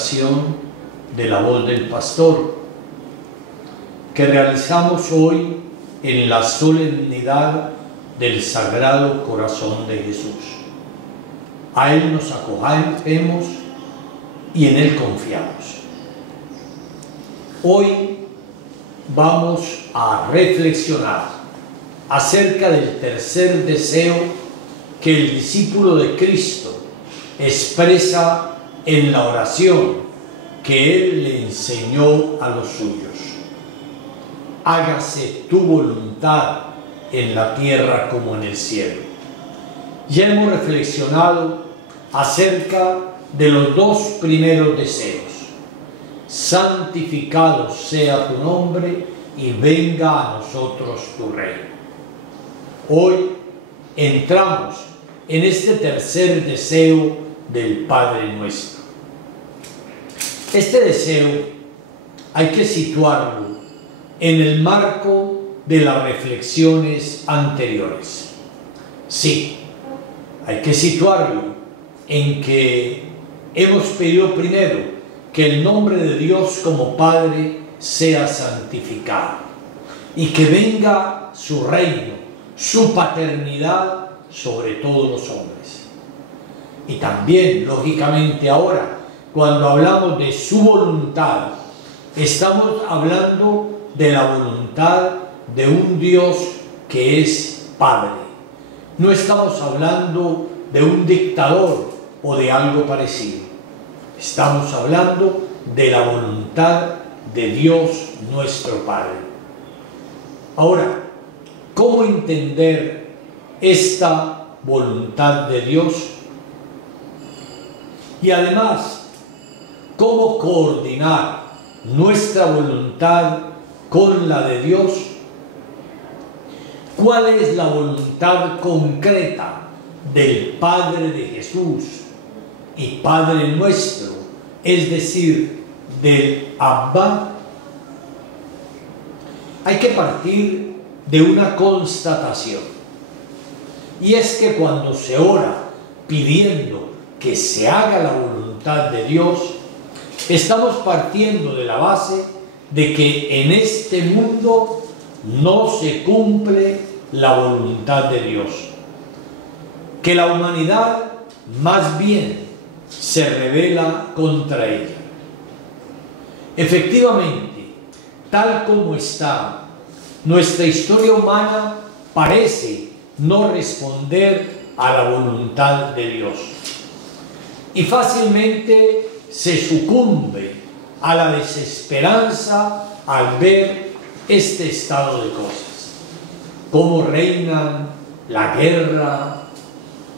meditación de la voz del pastor que realizamos hoy en la solemnidad del Sagrado Corazón de Jesús. A Él nos acogemos y en Él confiamos. Hoy vamos a reflexionar acerca del tercer deseo que el discípulo de Cristo expresa en la oración que Él le enseñó a los suyos. Hágase tu voluntad en la tierra como en el cielo. Ya hemos reflexionado acerca de los dos primeros deseos. Santificado sea tu nombre y venga a nosotros tu reino. Hoy entramos en este tercer deseo del Padre Nuestro. Este deseo hay que situarlo en el marco de las reflexiones anteriores. Sí, hay que situarlo en que hemos pedido primero que el nombre de Dios como Padre sea santificado y que venga su reino, su paternidad sobre todos los hombres. Y también, lógicamente ahora, cuando hablamos de su voluntad, estamos hablando de la voluntad de un Dios que es Padre. No estamos hablando de un dictador o de algo parecido. Estamos hablando de la voluntad de Dios nuestro Padre. Ahora, ¿cómo entender esta voluntad de Dios? Y además, ¿cómo coordinar nuestra voluntad con la de Dios? ¿Cuál es la voluntad concreta del Padre de Jesús y Padre nuestro, es decir, del Abba? Hay que partir de una constatación, y es que cuando se ora pidiendo que se haga la voluntad de Dios, estamos partiendo de la base de que en este mundo no se cumple la voluntad de Dios, que la humanidad más bien se rebela contra ella. Efectivamente, tal como está, nuestra historia humana parece no responder a la voluntad de Dios y fácilmente se sucumbe a la desesperanza al ver este estado de cosas, cómo reinan la guerra,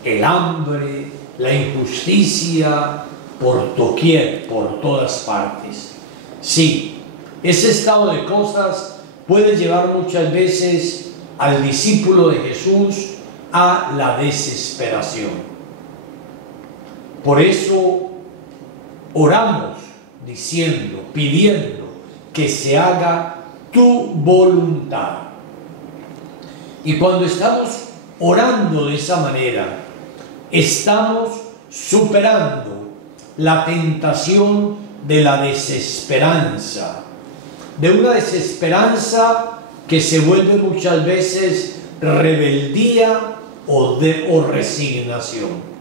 el hambre, la injusticia por doquier, por todas partes. Sí, ese estado de cosas puede llevar muchas veces al discípulo de Jesús a la desesperación. Por eso oramos diciendo, pidiendo que se haga tu voluntad. Y cuando estamos orando de esa manera, estamos superando la tentación de la desesperanza, de una desesperanza que se vuelve muchas veces rebeldía o resignación.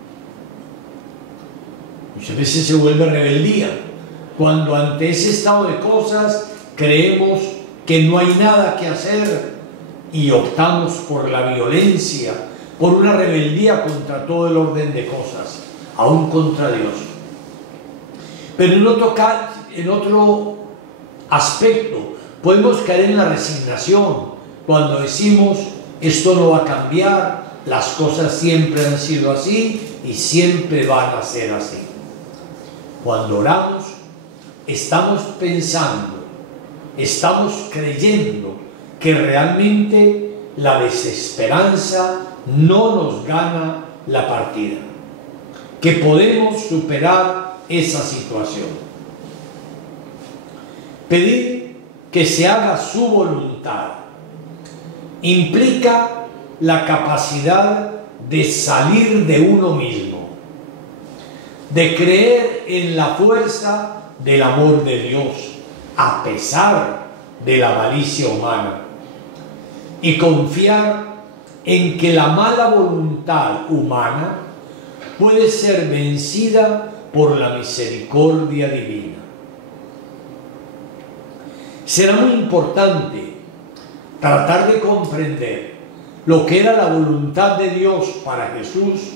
Muchas veces se vuelve rebeldía cuando ante ese estado de cosas creemos que no hay nada que hacer y optamos por la violencia, por una rebeldía contra todo el orden de cosas, aún contra Dios. Pero en otro aspecto podemos caer en la resignación cuando decimos esto no va a cambiar, las cosas siempre han sido así y siempre van a ser así. Cuando oramos, estamos pensando, estamos creyendo que realmente la desesperanza no nos gana la partida, que podemos superar esa situación. Pedir que se haga su voluntad implica la capacidad de salir de uno mismo, de creer en la fuerza del amor de Dios, a pesar de la malicia humana, y confiar en que la mala voluntad humana puede ser vencida por la misericordia divina. Será muy importante tratar de comprender lo que era la voluntad de Dios para Jesús,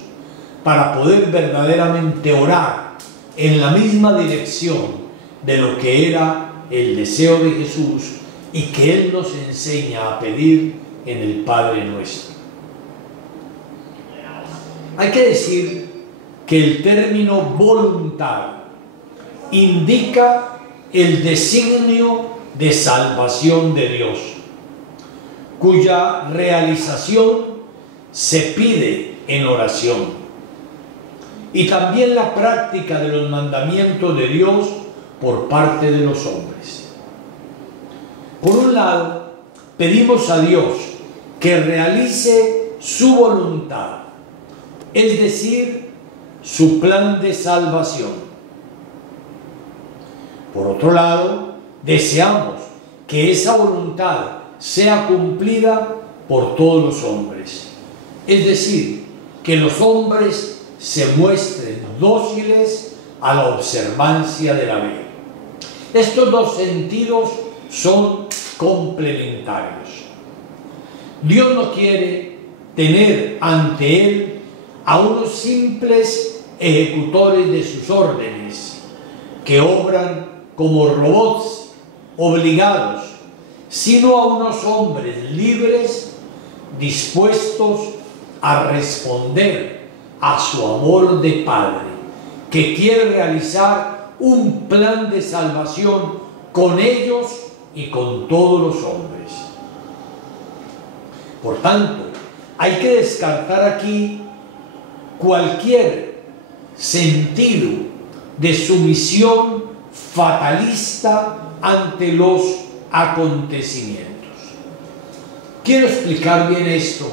para poder verdaderamente orar en la misma dirección de lo que era el deseo de Jesús y que Él nos enseña a pedir en el Padre Nuestro. Hay que decir que el término voluntad indica el designio de salvación de Dios, cuya realización se pide en oración, y también la práctica de los mandamientos de Dios por parte de los hombres. Por un lado, pedimos a Dios que realice su voluntad, es decir, su plan de salvación. Por otro lado, deseamos que esa voluntad sea cumplida por todos los hombres, es decir, que los hombres se muestren dóciles a la observancia de la ley. Estos dos sentidos son complementarios. Dios no quiere tener ante Él a unos simples ejecutores de sus órdenes, que obran como robots obligados, sino a unos hombres libres, dispuestos a responder a su amor de Padre, que quiere realizar un plan de salvación con ellos y con todos los hombres. Por tanto, hay que descartar aquí cualquier sentido de sumisión fatalista ante los acontecimientos. Quiero explicar bien esto,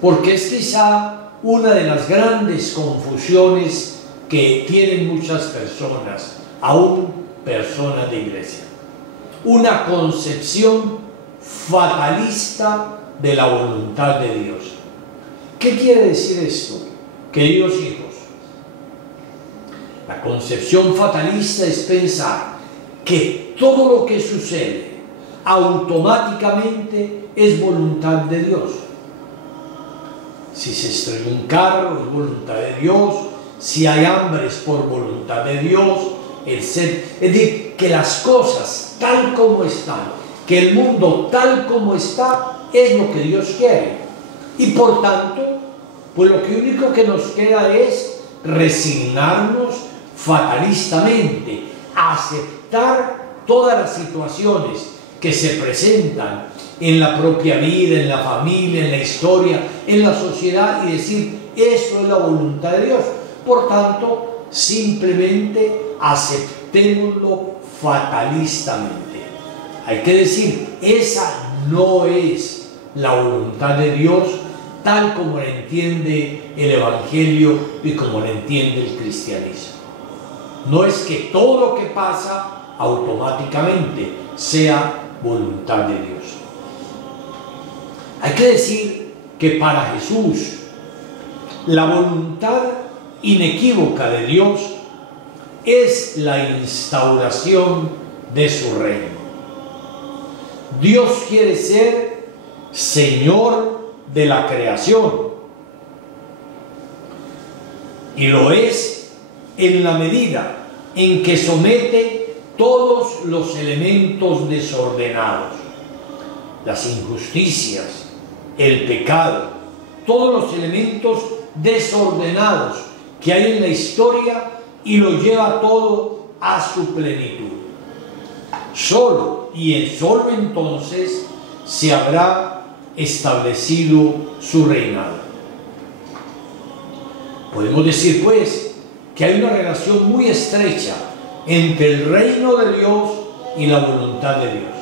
porque es quizá una de las grandes confusiones que tienen muchas personas, aún personas de iglesia. Una concepción fatalista de la voluntad de Dios. ¿Qué quiere decir esto, queridos hijos? La concepción fatalista es pensar que todo lo que sucede automáticamente es voluntad de Dios. Si se estrella un carro, es voluntad de Dios. Si hay hambre, es por voluntad de Dios. Es decir, que las cosas tal como están, que el mundo tal como está, es lo que Dios quiere. Y por tanto, pues lo único que nos queda es resignarnos fatalistamente, aceptar todas las situaciones que se presentan en la propia vida, en la familia, en la historia, en la sociedad, y decir, eso es la voluntad de Dios. Por tanto, simplemente aceptémoslo fatalistamente. Hay que decir, esa no es la voluntad de Dios tal como la entiende el Evangelio y como la entiende el cristianismo. No es que todo lo que pasa automáticamente sea voluntad de Dios. Hay que decir que para Jesús la voluntad inequívoca de Dios es la instauración de su reino. Dios quiere ser Señor de la creación, y lo es en la medida en que somete todos los elementos desordenados, las injusticias, el pecado, todos los elementos desordenados que hay en la historia, y lo lleva todo a su plenitud. Solo entonces se habrá establecido su reinado. Podemos decir pues que hay una relación muy estrecha entre el reino de Dios y la voluntad de Dios.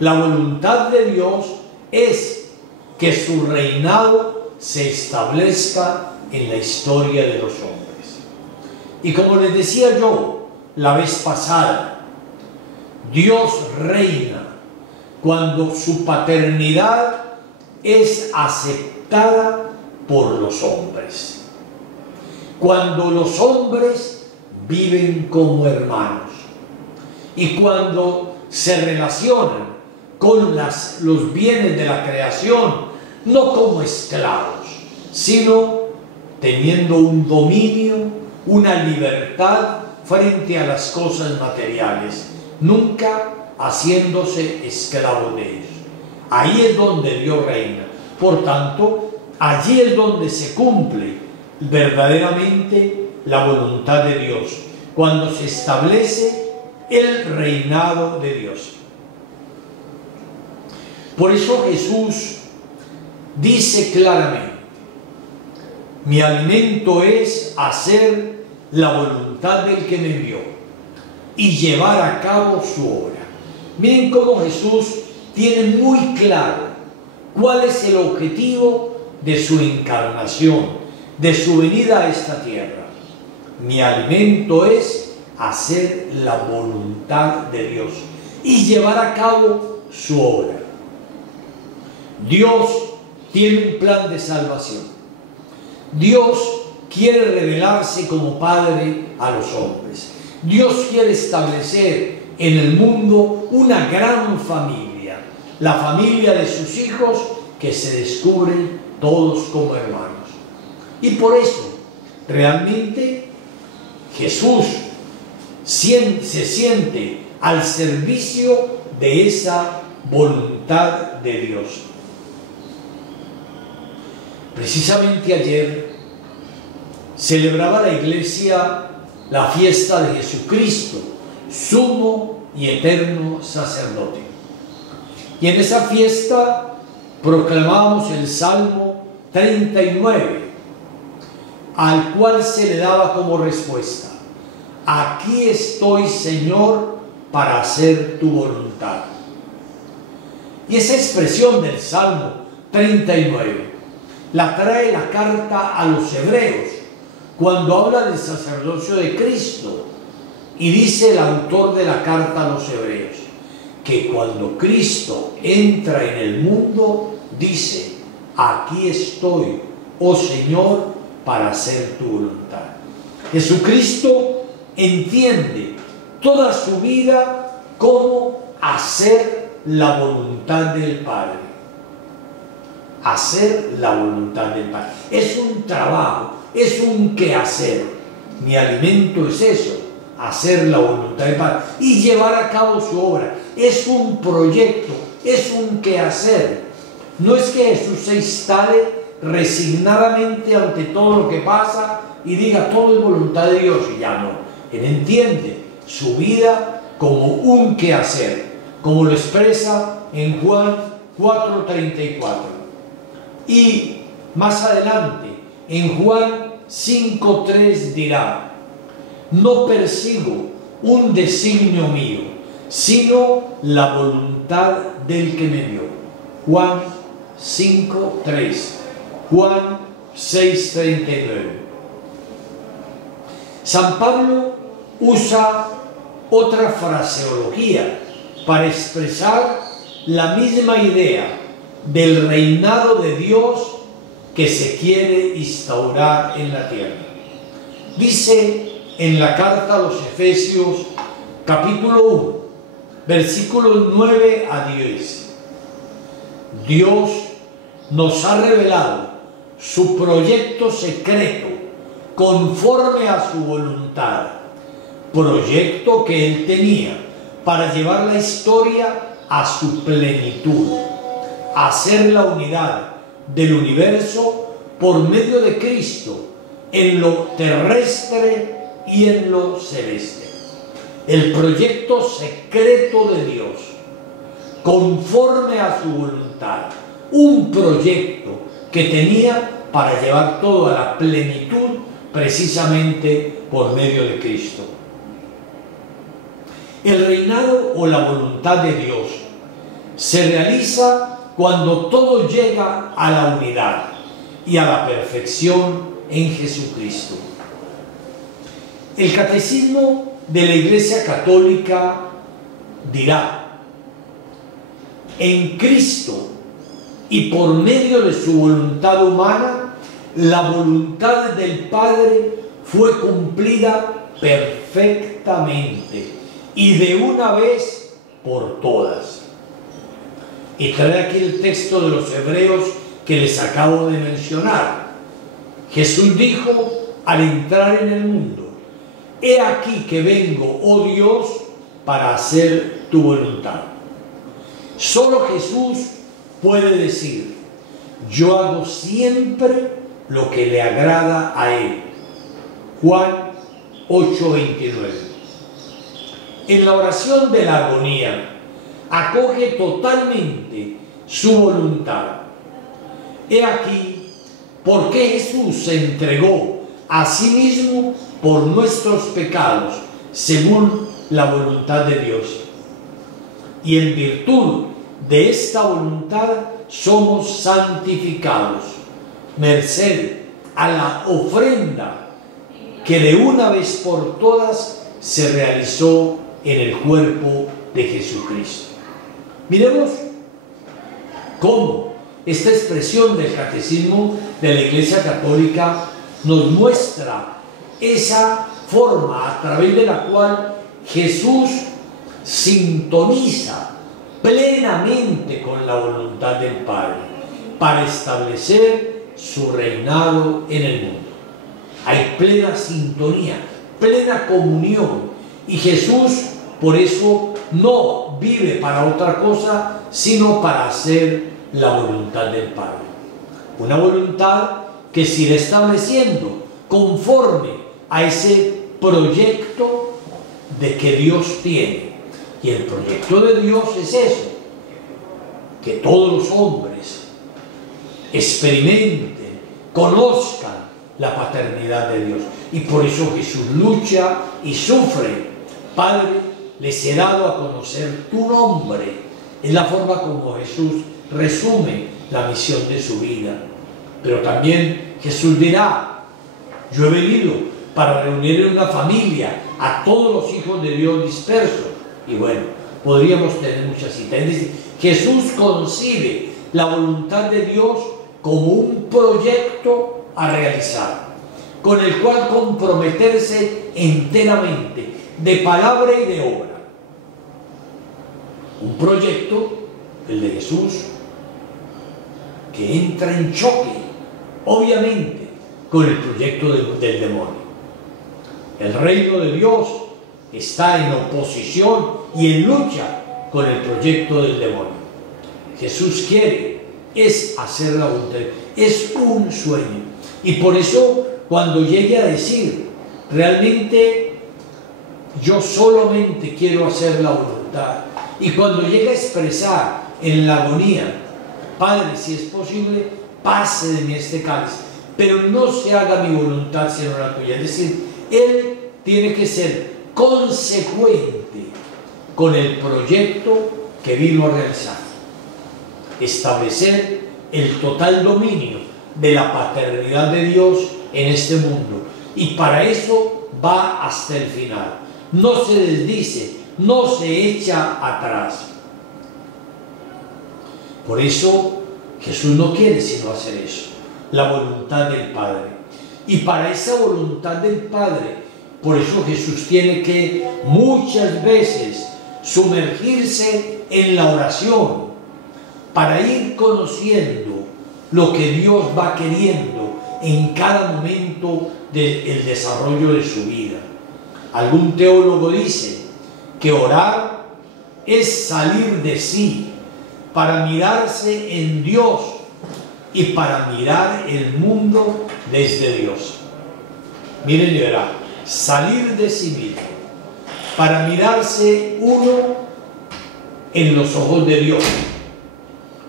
La voluntad de Dios es que su reinado se establezca en la historia de los hombres. Y como les decía yo la vez pasada, Dios reina cuando su paternidad es aceptada por los hombres. Cuando los hombres viven como hermanos y cuando se relacionan con los bienes de la creación, no como esclavos, sino teniendo un dominio, una libertad frente a las cosas materiales, nunca haciéndose esclavos de ellos. Ahí es donde Dios reina. Por tanto, allí es donde se cumple verdaderamente la voluntad de Dios, cuando se establece el reinado de Dios. Por eso Jesús dice claramente: mi alimento es hacer la voluntad del que me envió y llevar a cabo su obra. Miren cómo Jesús tiene muy claro cuál es el objetivo de su encarnación, de su venida a esta tierra. Mi alimento es hacer la voluntad de Dios y llevar a cabo su obra. Dios tiene un plan de salvación. Dios quiere revelarse como Padre a los hombres. Dios quiere establecer en el mundo una gran familia, la familia de sus hijos que se descubren todos como hermanos. Y por eso, realmente, Jesús se siente al servicio de esa voluntad de Dios. Precisamente ayer celebraba la iglesia la fiesta de Jesucristo, sumo y eterno sacerdote. Y en esa fiesta proclamábamos el Salmo 39, al cual se le daba como respuesta: aquí estoy, Señor, para hacer tu voluntad. Y esa expresión del Salmo 39 la trae la carta a los hebreos, cuando habla del sacerdocio de Cristo, y dice el autor de la carta a los hebreos, que cuando Cristo entra en el mundo, dice: aquí estoy, oh Señor, para hacer tu voluntad. Jesucristo entiende toda su vida como hacer la voluntad del Padre. Hacer la voluntad del Padre. Es un trabajo, es un quehacer. Mi alimento es eso, hacer la voluntad del Padre y llevar a cabo su obra. Es un proyecto, es un quehacer. No es que Jesús se instale resignadamente ante todo lo que pasa y diga todo es voluntad de Dios y ya no. Él entiende su vida como un quehacer, como lo expresa en Juan 4:34. Y más adelante, en Juan 5:3 dirá: no persigo un designio mío, sino la voluntad del que me dio. Juan 5:3, Juan 6:39. San Pablo usa otra fraseología para expresar la misma idea del reinado de Dios que se quiere instaurar en la tierra. Dice en la carta a los Efesios, capítulo 1, versículos 9 a 10: Dios nos ha revelado su proyecto secreto conforme a su voluntad, proyecto que Él tenía para llevar la historia a su plenitud, hacer la unidad del universo por medio de Cristo en lo terrestre y en lo celeste. El proyecto secreto de Dios, conforme a su voluntad, un proyecto que tenía para llevar todo a la plenitud precisamente por medio de Cristo. El reinado o la voluntad de Dios se realiza cuando todo llega a la unidad y a la perfección en Jesucristo. El catecismo de la Iglesia Católica dirá: en Cristo y por medio de su voluntad humana, la voluntad del Padre fue cumplida perfectamente y de una vez por todas. Y trae aquí el texto de los Hebreos que les acabo de mencionar. Jesús dijo al entrar en el mundo: he aquí que vengo, oh Dios, para hacer tu voluntad. Solo Jesús puede decir: yo hago siempre lo que le agrada a Él. Juan 8:29. En la oración de la agonía, acoge totalmente su voluntad. He aquí por qué Jesús se entregó a sí mismo por nuestros pecados, según la voluntad de Dios. Y en virtud de esta voluntad somos santificados, merced a la ofrenda que de una vez por todas se realizó en el cuerpo de Jesucristo. Miremos cómo esta expresión del catecismo de la Iglesia Católica nos muestra esa forma a través de la cual Jesús sintoniza plenamente con la voluntad del Padre para establecer su reinado en el mundo. Hay plena sintonía, plena comunión, y Jesús por eso no vive para otra cosa sino para hacer la voluntad del Padre. Una voluntad que se irá estableciendo conforme a ese proyecto de que Dios tiene. Y el proyecto de Dios es eso: que todos los hombres experimenten, conozcan la paternidad de Dios. Y por eso Jesús lucha y sufre. Padre, les he dado a conocer tu nombre. Es la forma como Jesús resume la misión de su vida. Pero también Jesús dirá: yo he venido para reunir en una familia a todos los hijos de Dios dispersos. Y bueno, podríamos tener muchas citas. Es decir, Jesús concibe la voluntad de Dios como un proyecto a realizar, con el cual comprometerse enteramente, de palabra y de obra. Un proyecto, el de Jesús, que entra en choque, obviamente, con el proyecto del demonio. El reino de Dios está en oposición y en lucha con el proyecto del demonio. Jesús quiere es hacer la voluntad, es un sueño. Y por eso cuando llegue a decir: realmente yo solamente quiero hacer la voluntad, y cuando llegue a expresar en la agonía: Padre, si es posible, pase de mí este cáliz, pero no se haga mi voluntad sino la tuya. Es decir, Él tiene que ser consecuente con el proyecto que vino a realizar: establecer el total dominio de la paternidad de Dios en este mundo. Y para eso va hasta el final. No se desdice, no se echa atrás. Por eso Jesús no quiere sino hacer eso, la voluntad del Padre. Y para esa voluntad del Padre, por eso Jesús tiene que muchas veces sumergirse en la oración para ir conociendo lo que Dios va queriendo en cada momento del desarrollo de su vida. Algún teólogo dice que orar es salir de sí para mirarse en Dios y para mirar el mundo desde Dios. Miren y verán: salir de sí mismo para mirarse uno en los ojos de Dios,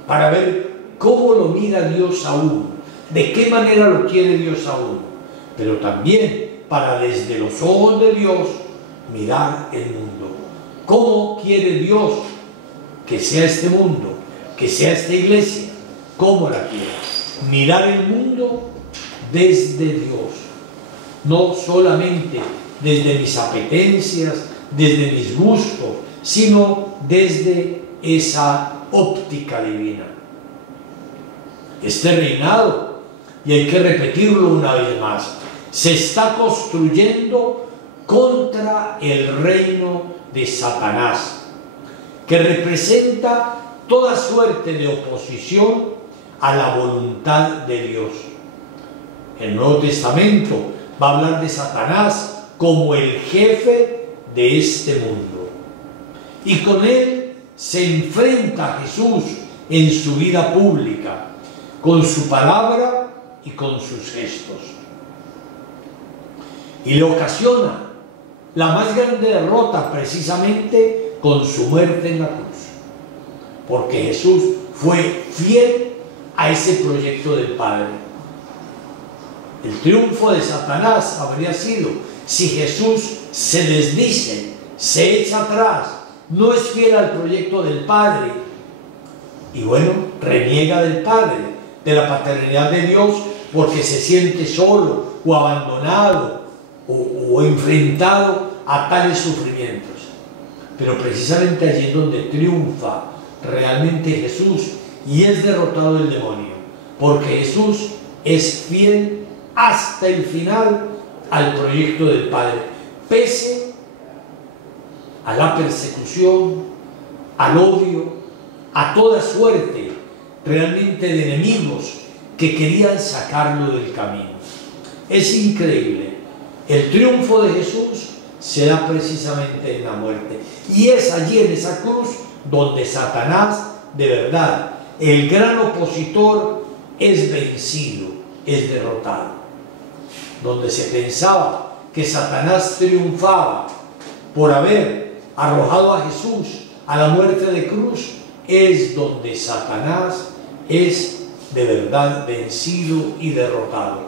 para ver cómo lo mira Dios a uno, de qué manera lo quiere Dios a uno, pero también para desde los ojos de Dios mirar el mundo. ¿Cómo quiere Dios que sea este mundo, que sea esta iglesia? ¿Cómo la quiere? Mirar el mundo desde Dios, no solamente desde mis apetencias, desde mis gustos, sino desde esa óptica divina. Este reinado, y hay que repetirlo una vez más, se está construyendo contra el reino de Satanás, que representa toda suerte de oposición a la voluntad de Dios. El Nuevo Testamento va a hablar de Satanás como el jefe de este mundo. Y con él se enfrenta Jesús en su vida pública, con su palabra y con sus gestos. Y le ocasiona la más grande derrota precisamente con su muerte en la cruz. Porque Jesús fue fiel a ese proyecto del Padre. El triunfo de Satanás habría sido si Jesús se desdice, se echa atrás, no es fiel al proyecto del Padre y bueno, reniega del Padre, de la paternidad de Dios, porque se siente solo o abandonado o enfrentado a tales sufrimientos. Pero precisamente allí es donde triunfa realmente Jesús y es derrotado el demonio, porque Jesús es fiel hasta el final al proyecto del Padre, pese a la persecución, al odio, a toda suerte realmente de enemigos que querían sacarlo del camino. Es increíble, el triunfo de Jesús se da precisamente en la muerte, y es allí en esa cruz donde Satanás, de verdad, el gran opositor, es vencido, es derrotado. Donde se pensaba que Satanás triunfaba por haber arrojado a Jesús a la muerte de cruz, es donde Satanás es de verdad vencido y derrotado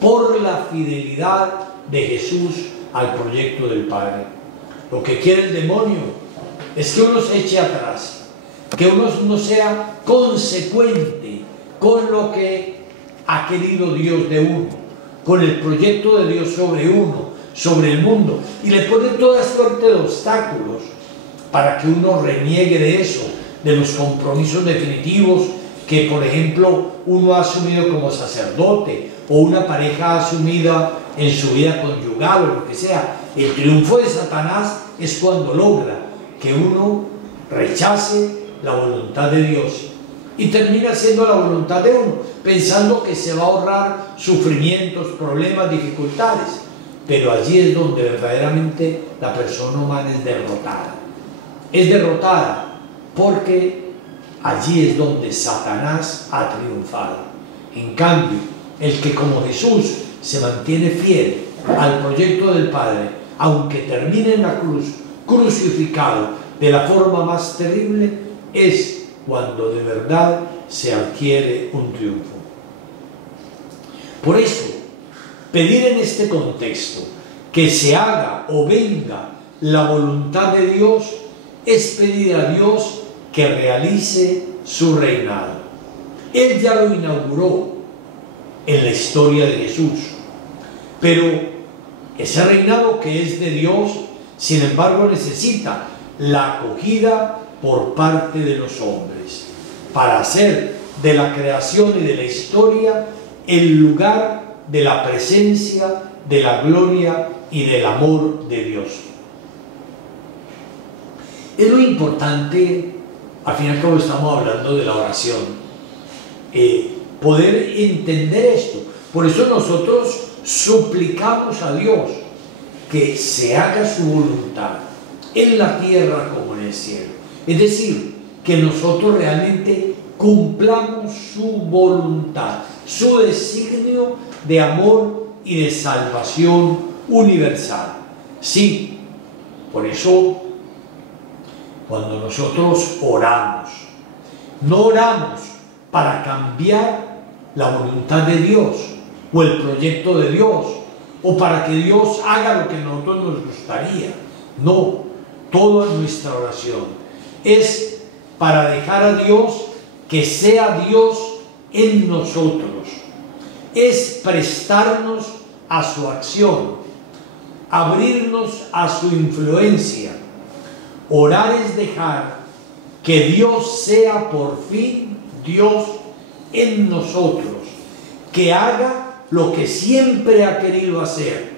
por la fidelidad de Jesús al proyecto del Padre. Lo que quiere el demonio es que uno se eche atrás, que uno no sea consecuente con lo que ha querido Dios de uno, con el proyecto de Dios sobre uno, sobre el mundo, y le pone toda suerte de obstáculos para que uno reniegue de eso, de los compromisos definitivos que, por ejemplo, uno ha asumido como sacerdote o una pareja asumida en su vida conyugal o lo que sea. El triunfo de Satanás es cuando logra que uno rechace la voluntad de Dios y termina siendo la voluntad de uno, pensando que se va a ahorrar sufrimientos, problemas, dificultades. Pero allí es donde verdaderamente la persona humana es derrotada. Es derrotada porque allí es donde Satanás ha triunfado. En cambio, el que como Jesús se mantiene fiel al proyecto del Padre, aunque termine en la cruz, crucificado de la forma más terrible, es cuando de verdad se adquiere un triunfo. Por eso, pedir en este contexto que se haga o venga la voluntad de Dios es pedir a Dios que realice su reinado. Él ya lo inauguró en la historia de Jesús, pero ese reinado que es de Dios, sin embargo, necesita la acogida por parte de los hombres para hacer de la creación y de la historia el lugar de la presencia, de la gloria y del amor de Dios. Es lo importante, al fin y al cabo estamos hablando de la oración, poder entender esto. Por eso nosotros suplicamos a Dios que se haga su voluntad en la tierra como en el cielo. Es decir, que nosotros realmente cumplamos su voluntad, su designio de amor y de salvación universal. Sí, por eso cuando nosotros oramos, no oramos para cambiar la voluntad de Dios o el proyecto de Dios o para que Dios haga lo que a nosotros nos gustaría. No, toda nuestra oración es para dejar a Dios que sea Dios en nosotros. Es prestarnos a su acción, abrirnos a su influencia. Orar es dejar que Dios sea por fin Dios en nosotros, que haga lo que siempre ha querido hacer,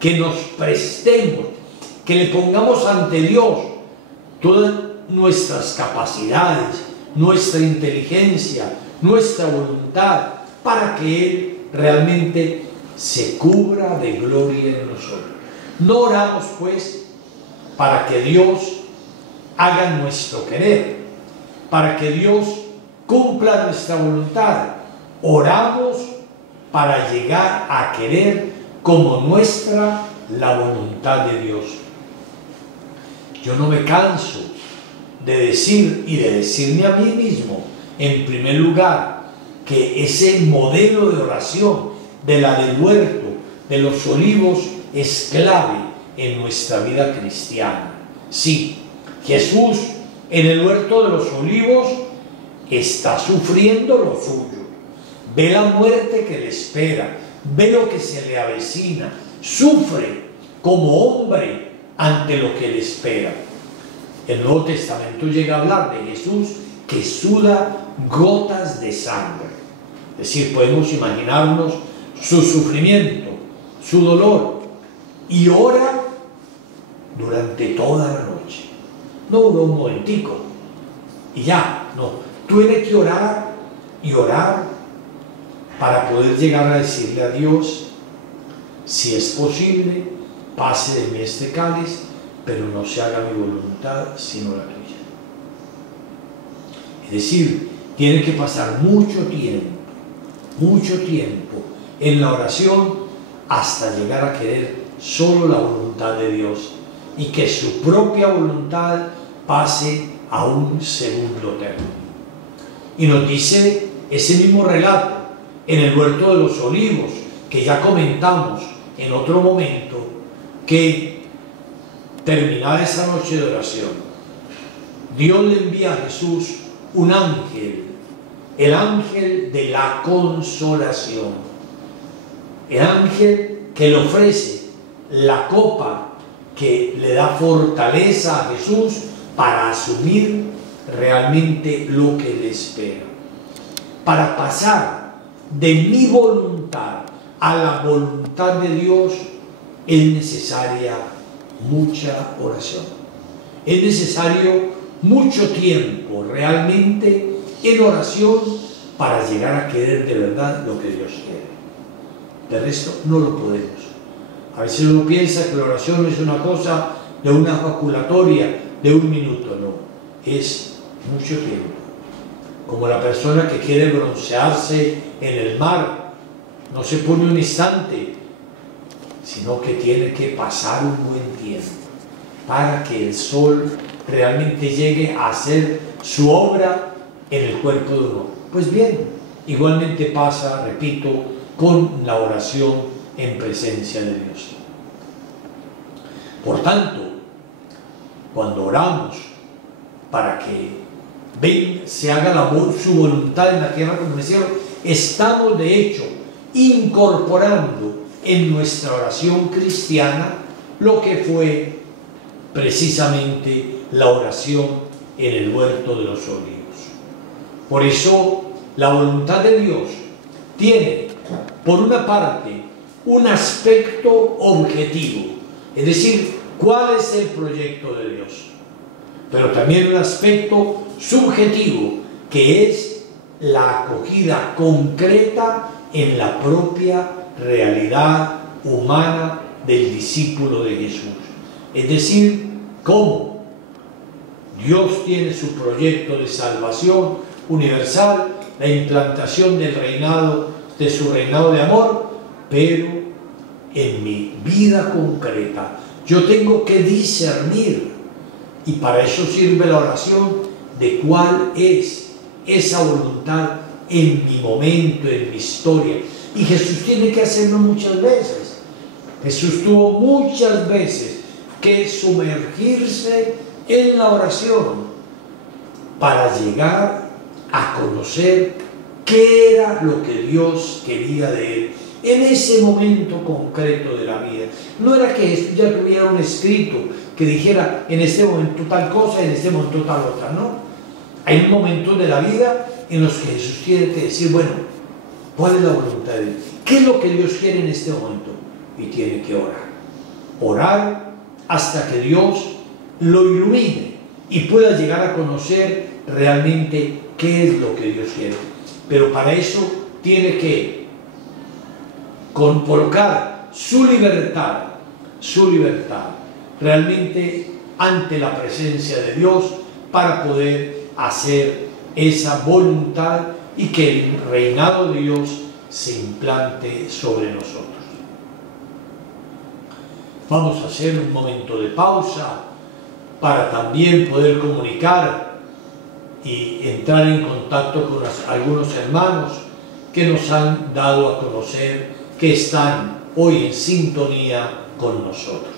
que nos prestemos, que le pongamos ante Dios todas nuestras capacidades, nuestra inteligencia, nuestra voluntad, para que Él realmente se cubra de gloria en nosotros. No oramos pues para que Dios haga nuestro querer, para que Dios cumpla nuestra voluntad. Oramos para llegar a querer como nuestra la voluntad de Dios. Yo no me canso de decir y de decirme a mí mismo, en primer lugar, que ese modelo de oración de la del huerto de los olivos es clave en nuestra vida cristiana. Sí, Jesús en el huerto de los olivos está sufriendo lo suyo, ve la muerte que le espera, ve lo que se le avecina, sufre como hombre ante lo que le espera. El Nuevo Testamento llega a hablar de Jesús que suda gotas de sangre. Es decir, podemos imaginarnos su sufrimiento, su dolor, y ora durante toda la noche. No duró un momentico y ya, no. Tuve que orar y orar para poder llegar a decirle a Dios: si es posible, pase de mí este cáliz, pero no se haga mi voluntad sino la tuya. Es decir, tiene que pasar mucho tiempo en la oración hasta llegar a querer solo la voluntad de Dios y que su propia voluntad pase a un segundo término. Y nos dice ese mismo relato en el huerto de los olivos, que ya comentamos en otro momento, que terminada esa noche de oración, Dios le envía a Jesús un ángel, el ángel de la consolación, el ángel que le ofrece la copa que le da fortaleza a Jesús para asumir realmente lo que le espera. Para pasar de mi voluntad a la voluntad de Dios es necesaria mucha oración. Es necesario mucho tiempo realmente en oración para llegar a querer de verdad lo que Dios quiere. De resto no lo podemos. A veces uno piensa que la oración es una cosa de una ejaculatoria de un minuto. No, es mucho tiempo. Como la persona que quiere broncearse en el mar, no se pone un instante, sino que tiene que pasar un buen tiempo para que el sol realmente llegue a hacer su obra en el cuerpo de uno. Pues bien, igualmente pasa, repito, con la oración en presencia de Dios. Por tanto, cuando oramos para que se haga su voluntad en la tierra como en el cielo, estamos de hecho incorporando en nuestra oración cristiana lo que fue precisamente la oración en el huerto de los olivos. Por eso la voluntad de Dios tiene, por una parte, un aspecto objetivo, es decir, cuál es el proyecto de Dios, pero también un aspecto subjetivo, que es la acogida concreta en la propia realidad humana del discípulo de Jesús. Es decir, cómo Dios tiene su proyecto de salvación universal, la implantación del reinado, de su reinado de amor, pero en mi vida concreta yo tengo que discernir, y para eso sirve la oración, de cuál es esa voluntad en mi momento, en mi historia. Y Jesús tiene que hacerlo muchas veces. Jesús tuvo muchas veces que sumergirse en la oración para llegar a conocer qué era lo que Dios quería de él, en ese momento concreto de la vida. No era que esto ya tuviera un escrito que dijera en este momento tal cosa, en este momento tal otra, no. Hay momentos de la vida en los que Jesús tiene que decir, bueno, ¿cuál es la voluntad de Dios? ¿Qué es lo que Dios quiere en este momento? Y tiene que orar. Orar hasta que Dios lo ilumine y pueda llegar a conocer realmente qué es lo que Dios quiere. Pero para eso tiene que colocar su libertad realmente ante la presencia de Dios para poder hacer esa voluntad y que el reinado de Dios se implante sobre nosotros. Vamos a hacer un momento de pausa para también poder comunicar y entrar en contacto con algunos hermanos que nos han dado a conocer que están hoy en sintonía con nosotros.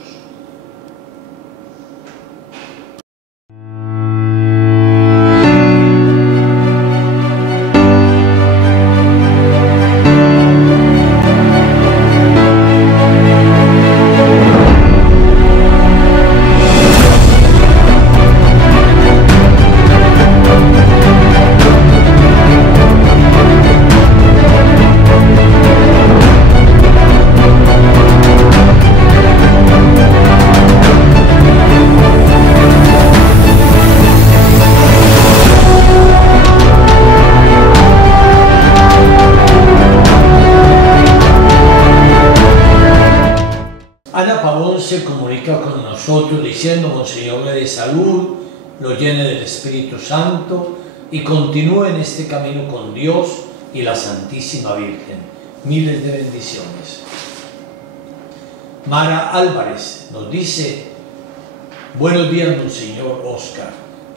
Se comunica con nosotros diciendo: Monseñor le dé salud, lo llene del Espíritu Santo y continúe en este camino con Dios y la Santísima Virgen. Miles de bendiciones. Mara Álvarez nos dice: buenos días, Monseñor Óscar,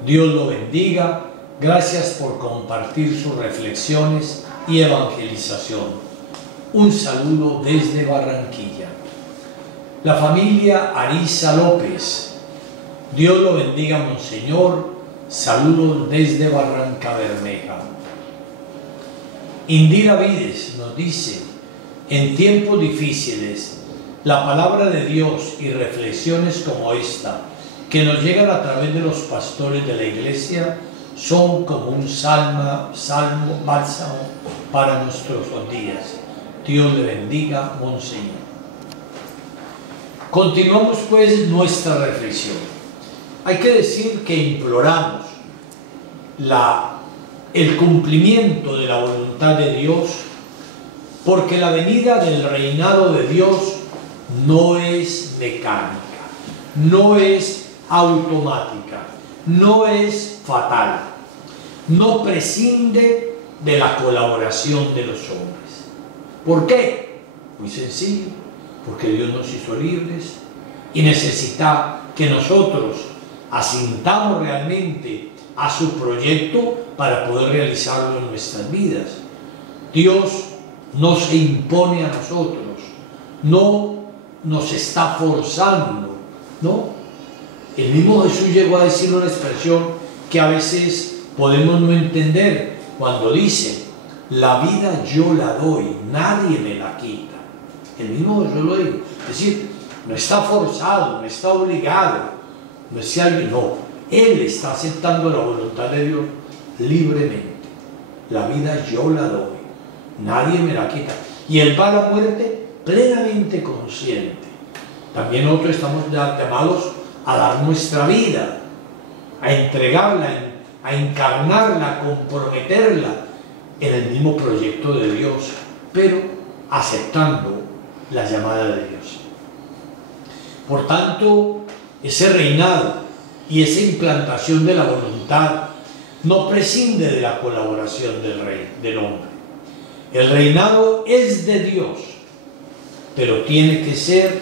Dios lo bendiga, gracias por compartir sus reflexiones y evangelización. Un saludo desde Barranquilla. La familia Arisa López, Dios lo bendiga, Monseñor, saludos desde Barranca Bermeja. Indira Vides nos dice: en tiempos difíciles, la palabra de Dios y reflexiones como esta, que nos llegan a través de los pastores de la Iglesia, son como un bálsamo para nuestros días. Dios le bendiga, Monseñor. Continuamos pues nuestra reflexión. Hay que decir que imploramos el cumplimiento de la voluntad de Dios, porque la venida del reinado de Dios no es mecánica, no es automática, no es fatal, no prescinde de la colaboración de los hombres. ¿Por qué? Muy sencillo. Porque Dios nos hizo libres y necesita que nosotros asintamos realmente a su proyecto para poder realizarlo en nuestras vidas. Dios no se impone a nosotros, no nos está forzando, ¿no? El mismo Jesús llegó a decir una expresión que a veces podemos no entender cuando dice: la vida yo la doy, nadie me la quita. El mismo Jesús lo dijo. Es decir, no está forzado, no está obligado, no es alguien, no. Él está aceptando la voluntad de Dios libremente. La vida yo la doy, nadie me la quita. Y Él va a la muerte plenamente consciente. También nosotros estamos llamados a dar nuestra vida, a entregarla, a encarnarla, a comprometerla en el mismo proyecto de Dios, pero aceptando la llamada de Dios. Por tanto, ese reinado y esa implantación de la voluntad no prescinde de la colaboración del hombre. El reinado es de Dios, pero tiene que ser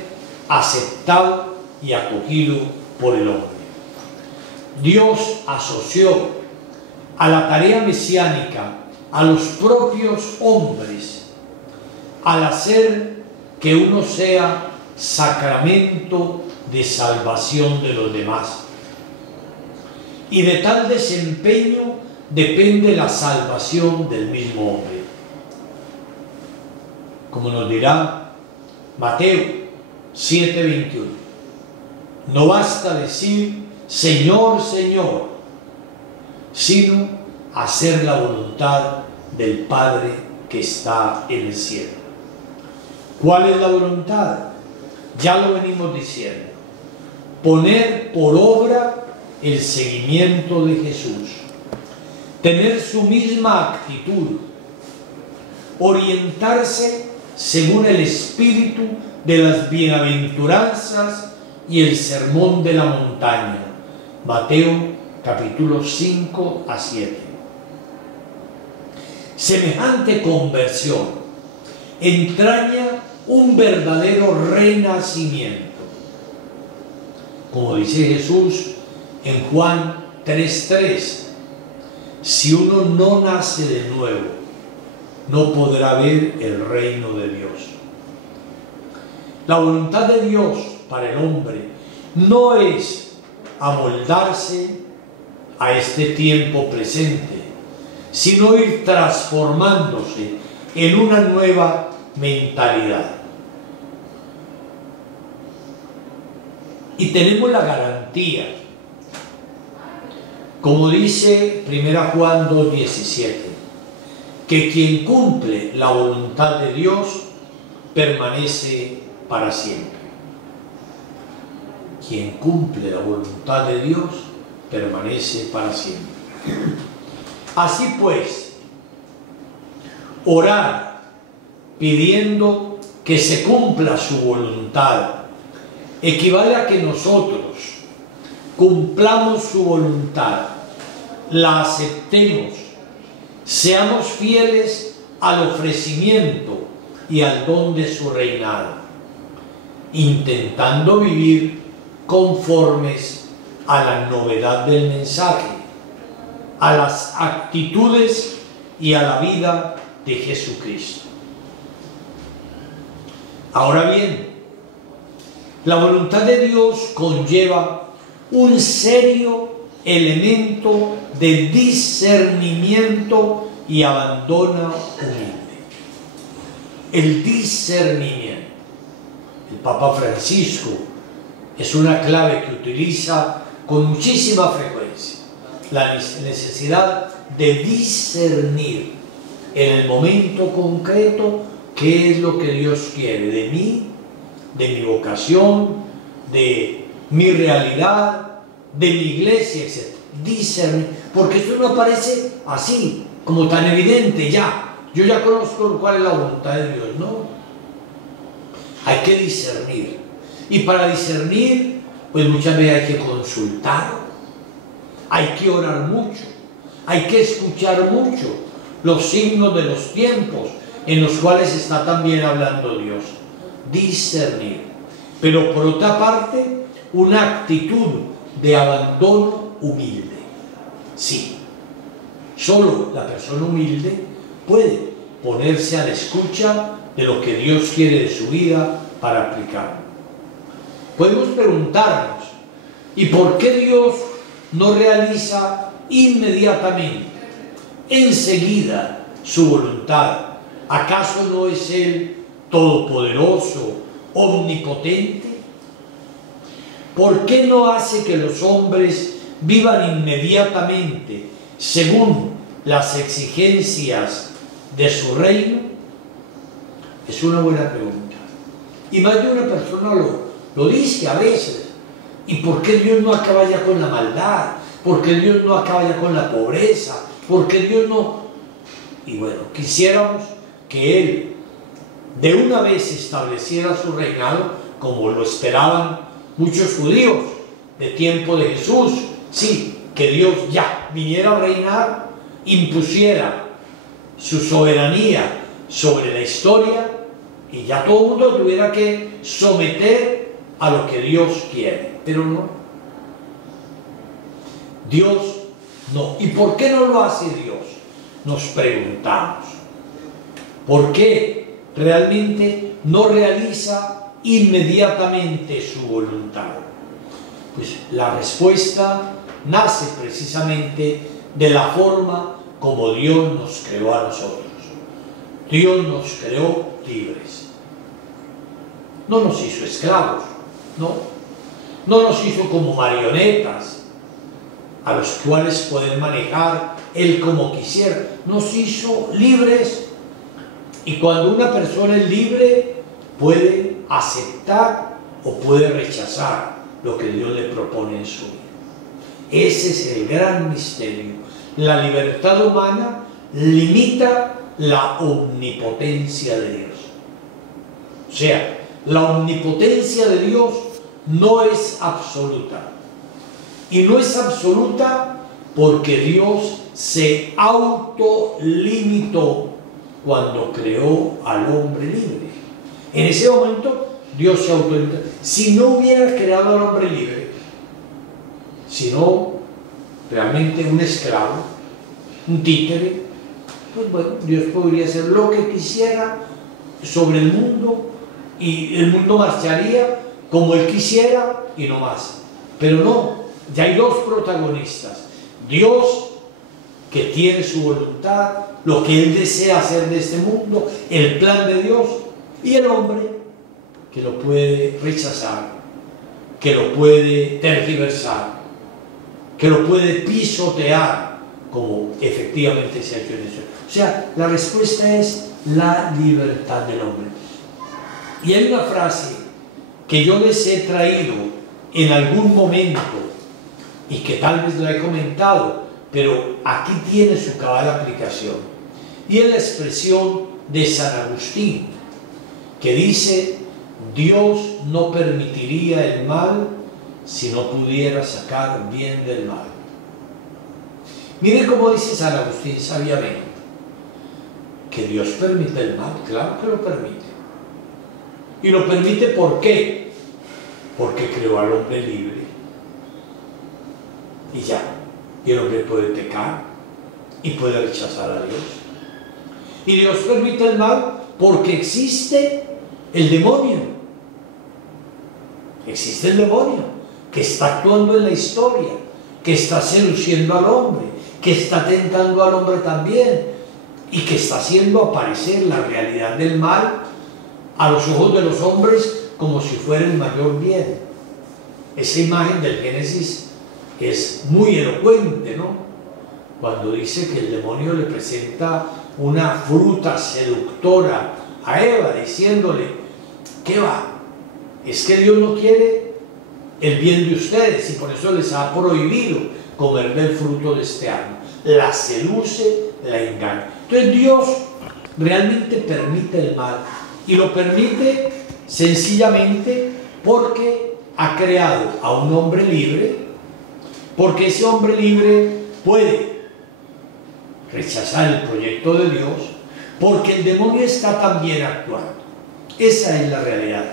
aceptado y acogido por el hombre. Dios asoció a la tarea mesiánica a los propios hombres al hacer que uno sea sacramento de salvación de los demás. Y de tal desempeño depende la salvación del mismo hombre. como nos dirá Mateo 7:21. No basta decir Señor, Señor, sino hacer la voluntad del Padre que está en el cielo. ¿Cuál es la voluntad? Ya lo venimos diciendo. Poner por obra el seguimiento de Jesús. Tener su misma actitud. Orientarse según el espíritu de las bienaventuranzas y el sermón de la montaña. Mateo capítulos 5 a 7. Semejante conversión entraña un verdadero renacimiento. Como dice Jesús en Juan 3:3, si uno no nace de nuevo, no podrá ver el reino de Dios. La voluntad de Dios para el hombre no es amoldarse a este tiempo presente, sino ir transformándose en una nueva mentalidad. Y tenemos la garantía, como dice 1 Juan 2:17, que quien cumple la voluntad de Dios permanece para siempre. Quien cumple la voluntad de Dios permanece para siempre. Así pues, orar pidiendo que se cumpla su voluntad equivale a que nosotros cumplamos su voluntad, la aceptemos, seamos fieles al ofrecimiento y al don de su reinado, intentando vivir conformes a la novedad del mensaje, a las actitudes y a la vida de Jesucristo. Ahora bien, la voluntad de Dios conlleva un serio elemento de discernimiento y abandono humilde. El discernimiento. El Papa Francisco es una clave que utiliza con muchísima frecuencia. La necesidad de discernir en el momento concreto qué es lo que Dios quiere de mí, de mi vocación, de mi realidad, de mi iglesia, etc. Discernir, porque esto no aparece así, como tan evidente ya. Yo ya conozco cuál es la voluntad de Dios, no. Hay que discernir. Y para discernir, pues muchas veces hay que consultar, hay que orar mucho, hay que escuchar mucho los signos de los tiempos en los cuales está también hablando Dios. Discernir. Pero por otra parte, una actitud de abandono humilde. Sí, solo la persona humilde puede ponerse a la escucha de lo que Dios quiere de su vida para aplicarlo. Podemos preguntarnos, ¿y por qué Dios no realiza inmediatamente, enseguida, su voluntad? ¿Acaso no es Él todopoderoso, omnipotente? ¿Por qué no hace que los hombres vivan inmediatamente según las exigencias de su reino? Es una buena pregunta. Y más de una persona lo dice a veces. ¿Y por qué Dios no acaba ya con la maldad? ¿Por qué Dios no acaba ya con la pobreza? ¿Por qué Dios no? Y bueno, quisiéramos que Él de una vez estableciera su reinado como lo esperaban muchos judíos de tiempo de Jesús. Sí, que Dios ya viniera a reinar, impusiera su soberanía sobre la historia y ya todo el mundo tuviera que someter a lo que Dios quiere. Pero no. Dios no. ¿Y por qué no lo hace Dios? Nos preguntamos. ¿Por qué realmente no realiza inmediatamente su voluntad? Pues la respuesta nace precisamente de la forma como Dios nos creó a nosotros. Dios nos creó libres. No nos hizo esclavos, no. No nos hizo como marionetas a los cuales poder manejar Él como quisiera. Nos hizo libres, y cuando una persona es libre puede aceptar o puede rechazar lo que Dios le propone en su vida. Ese es el gran misterio. La libertad humana limita la omnipotencia de Dios. O sea, la omnipotencia de Dios no es absoluta. Y no es absoluta porque Dios se autolimitó cuando creó al hombre libre. En ese momento Dios se autolimitó. Si no hubiera creado al hombre libre, sino realmente un esclavo, un títere, pues bueno, Dios podría hacer lo que quisiera sobre el mundo, y el mundo marcharía como Él quisiera y no más. Pero no, ya hay dos protagonistas: Dios, que tiene su voluntad, lo que Él desea hacer de este mundo, el plan de Dios, y el hombre, que lo puede rechazar, que lo puede tergiversar, que lo puede pisotear, como efectivamente se ha hecho en eso. O sea, la respuesta es la libertad del hombre. Y hay una frase que yo les he traído en algún momento y que tal vez lo he comentado, pero aquí tiene su cabal aplicación, y es la expresión de San Agustín, que dice: Dios no permitiría el mal si no pudiera sacar bien del mal. Mire cómo dice San Agustín sabiamente: que Dios permite el mal, claro que lo permite. ¿Y lo permite por qué? Porque creó al hombre libre. Y ya. Y el hombre puede pecar y puede rechazar a Dios. Y Dios permite el mal porque existe el demonio. Existe el demonio que está actuando en la historia, que está seduciendo al hombre, que está tentando al hombre también, y que está haciendo aparecer la realidad del mal a los ojos de los hombres como si fuera el mayor bien. Esa imagen del Génesis es muy elocuente, ¿no? Cuando dice que el demonio le presenta una fruta seductora a Eva, diciéndole: ¿qué va? Es que Dios no quiere el bien de ustedes y por eso les ha prohibido comer del fruto de este árbol. La seduce, la engaña. Entonces Dios realmente permite el mal, y lo permite sencillamente porque ha creado a un hombre libre, porque ese hombre libre puede rechazar el proyecto de Dios, porque el demonio está también actuando. Esa es la realidad.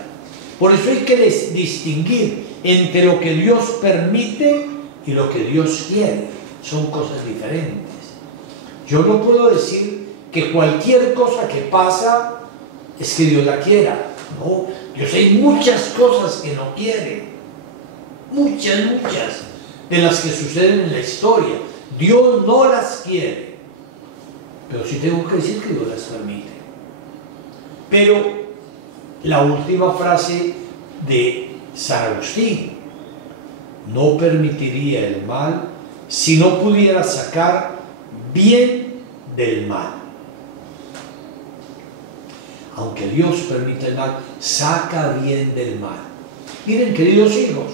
Por eso hay que distinguir entre lo que Dios permite y lo que Dios quiere. Son cosas diferentes. Yo no puedo decir que cualquier cosa que pasa es que Dios la quiera. No, Dios hay muchas cosas que no quiere. Muchas de las que suceden en la historia. Dios no las quiere. Pero sí tengo que decir que Dios las permite. Pero la última frase de San Agustín: no permitiría el mal si no pudiera sacar bien del mal. Aunque Dios permite el mal, saca bien del mal. Miren, queridos hijos,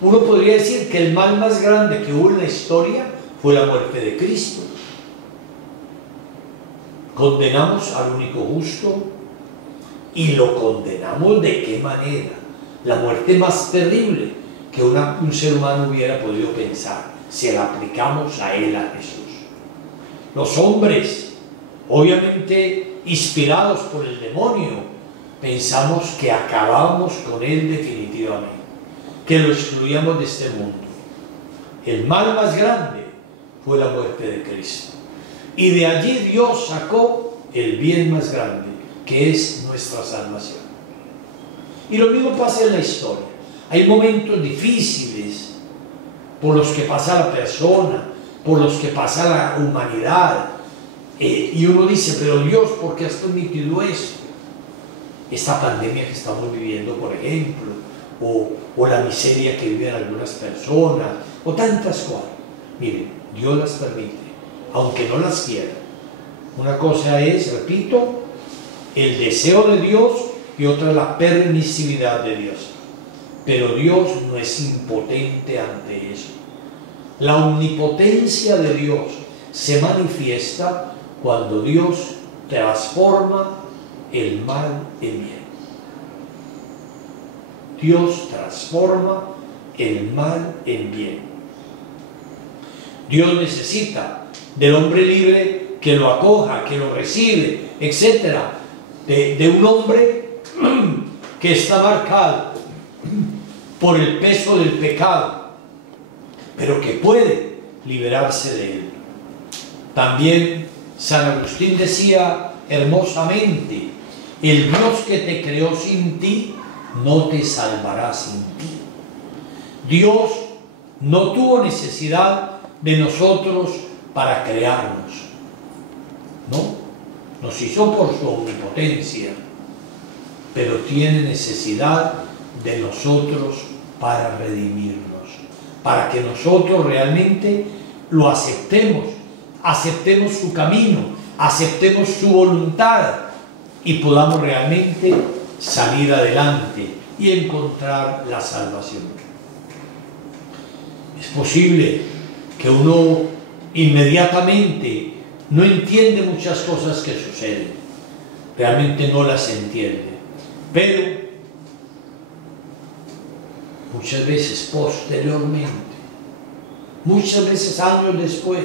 uno podría decir que el mal más grande que hubo en la historia fue la muerte de Cristo. Condenamos al único justo, y lo condenamos ¿de qué manera? La muerte más terrible que un ser humano hubiera podido pensar, si la aplicamos a él, a Jesús. Los hombres, obviamente inspirados por el demonio, pensamos que acabábamos con él definitivamente, que lo excluíamos de este mundo. El mal más grande fue la muerte de Cristo, y de allí Dios sacó el bien más grande, que es nuestra salvación. Y lo mismo pasa en la historia. Hay momentos difíciles por los que pasa la persona, por los que pasa la humanidad, Y uno dice, pero Dios, ¿por qué has permitido esto? Esta pandemia que estamos viviendo, por ejemplo, o la miseria que viven algunas personas, o tantas cosas. Miren, Dios las permite, aunque no las quiera. Una cosa es, repito, el deseo de Dios y otra la permisividad de Dios. Pero Dios no es impotente ante eso. La omnipotencia de Dios se manifiesta cuando Dios transforma el mal en bien. Dios transforma el mal en bien. Dios necesita del hombre libre que lo acoja, que lo recibe, etc. De un hombre que está marcado por el peso del pecado, pero que puede liberarse de él. También San Agustín decía hermosamente, el Dios que te creó sin ti, no te salvará sin ti. Dios no tuvo necesidad de nosotros para crearnos, ¿no? Nos hizo por su omnipotencia, pero tiene necesidad de nosotros para redimirnos, para que nosotros realmente lo aceptemos, aceptemos su camino, aceptemos su voluntad y podamos realmente salir adelante y encontrar la salvación. Es posible que uno inmediatamente no entiende muchas cosas que suceden, realmente no las entiende, pero muchas veces posteriormente, muchas veces años después,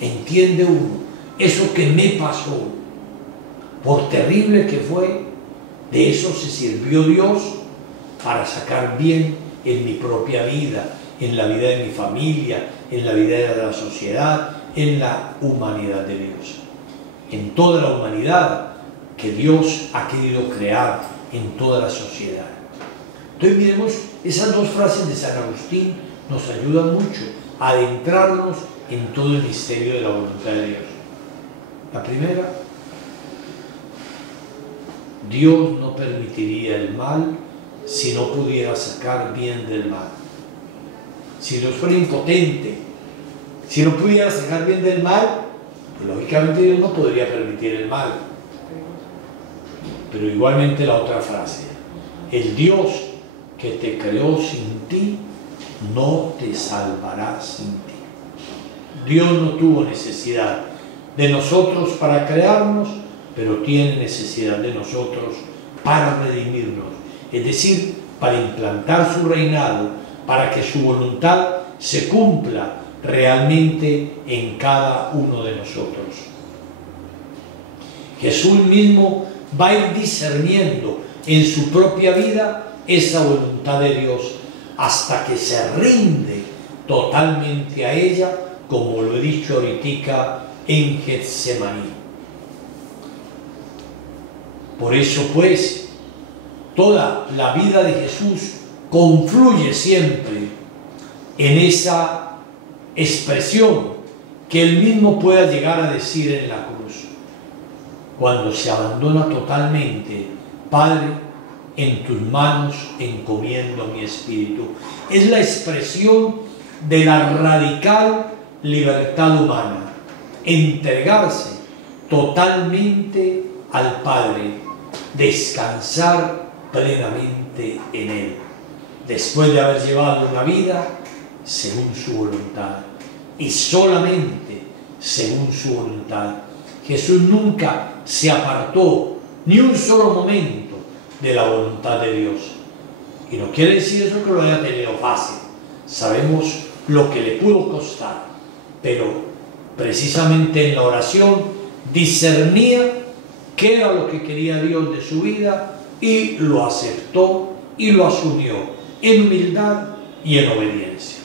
entiende uno, eso que me pasó, por terrible que fue, de eso se sirvió Dios para sacar bien en mi propia vida, en la vida de mi familia, en la vida de la sociedad, en la humanidad de Dios, en toda la humanidad que Dios ha querido crear, en toda la sociedad. Entonces miremos, esas dos frases de San Agustín nos ayudan mucho a adentrarnos en todo el misterio de la voluntad de Dios. La primera, Dios no permitiría el mal si no pudiera sacar bien del mal. Si Dios fuera impotente, si no pudiera sacar bien del mal, pues lógicamente Dios no podría permitir el mal. Pero igualmente la otra frase, el Dios que te creó sin ti, no te salvará sin ti. Dios no tuvo necesidad de nosotros para crearnos, pero tiene necesidad de nosotros para redimirnos, es decir, para implantar su reinado, para que su voluntad se cumpla realmente en cada uno de nosotros. Jesús mismo va a ir discerniendo en su propia vida esa voluntad de Dios hasta que se rinde totalmente a ella, como lo he dicho ahorita en Getsemaní. Por eso pues toda la vida de Jesús confluye siempre en esa expresión que él mismo pueda llegar a decir en la cruz, cuando se abandona totalmente: Padre, en tus manos encomiendo mi espíritu. Es la expresión de la radical libertad humana, entregarse totalmente al Padre, descansar plenamente en Él, después de haber llevado una vida según su voluntad y solamente según su voluntad. Jesús nunca se apartó ni un solo momento de la voluntad de Dios. Y no quiere decir eso que lo haya tenido fácil. Sabemos lo que le pudo costar, pero precisamente en la oración discernía qué era lo que quería Dios de su vida y lo aceptó y lo asumió en humildad y en obediencia.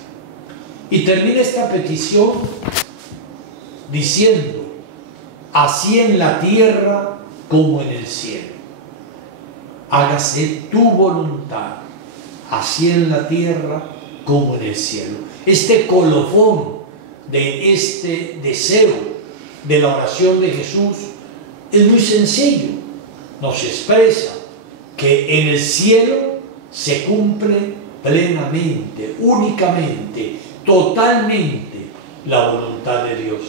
Y termina esta petición diciendo: así en la tierra como en el cielo. Hágase tu voluntad, así en la tierra como en el cielo. Este colofón de este deseo de la oración de Jesús es muy sencillo. Nos expresa que en el cielo se cumple plenamente, únicamente, totalmente la voluntad de Dios.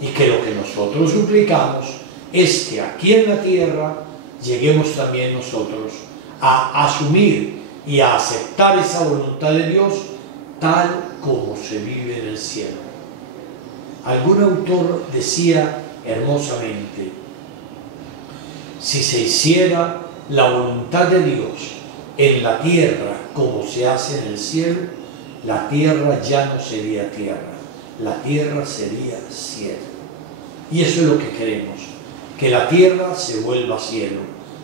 Y que lo que nosotros suplicamos es que aquí en la tierra lleguemos también nosotros a asumir y a aceptar esa voluntad de Dios tal como se vive en el cielo. Algún autor decía hermosamente: si se hiciera la voluntad de Dios en la tierra como se hace en el cielo, la tierra ya no sería tierra, la tierra sería cielo. Y eso es lo que queremos, que la tierra se vuelva cielo,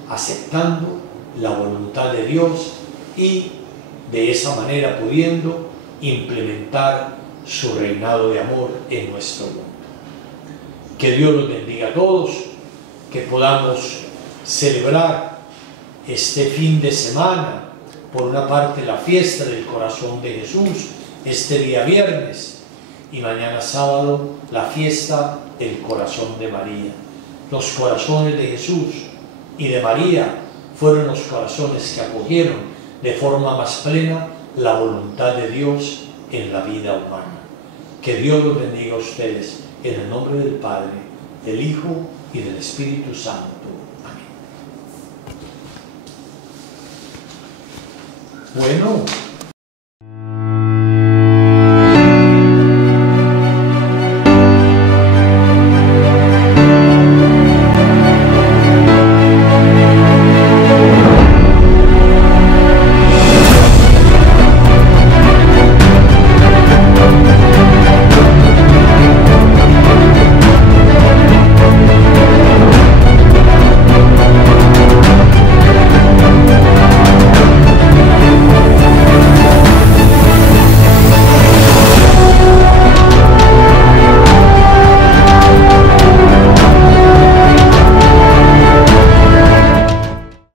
aceptando la voluntad de Dios y de esa manera pudiendo implementar su reinado de amor en nuestro mundo. Que Dios los bendiga a todos, que podamos celebrar este fin de semana, por una parte la fiesta del corazón de Jesús, este día viernes, y mañana sábado la fiesta del corazón de María. Los corazones de Jesús y de María fueron los corazones que acogieron de forma más plena la voluntad de Dios en la vida humana. Que Dios los bendiga a ustedes en el nombre del Padre, del Hijo y del Espíritu Santo. Amén. Bueno.